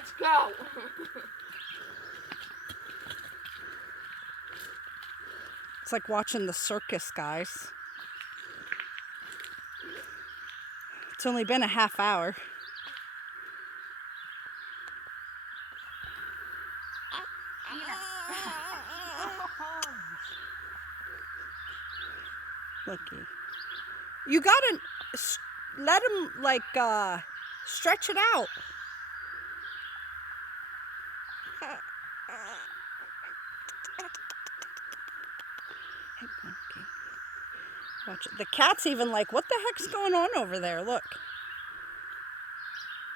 Let's go. It's like watching the circus, guys. It's only been a half hour. Looky. You gotta let him, like, stretch it out. Hey, monkey. Watch it. The cat's even like, what the heck's going on over there? Look.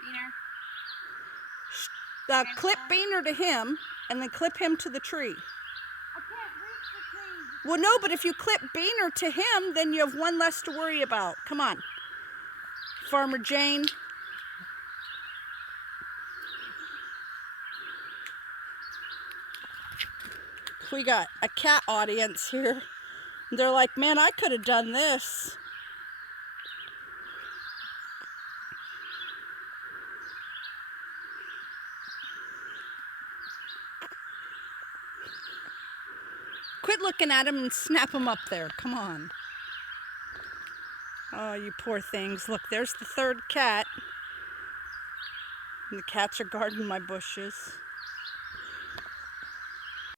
Beaner. Clip Beaner to him, and then clip him to the tree. I can't reach the tree. Well, no, but if you clip Beaner to him, then you have one less to worry about. Come on. Farmer Jane. We got a cat audience here. They're like, man, I could have done this. Quit looking at him and snap him up there. Come on. Oh, you poor things. Look, there's the third cat. And the cats are guarding my bushes.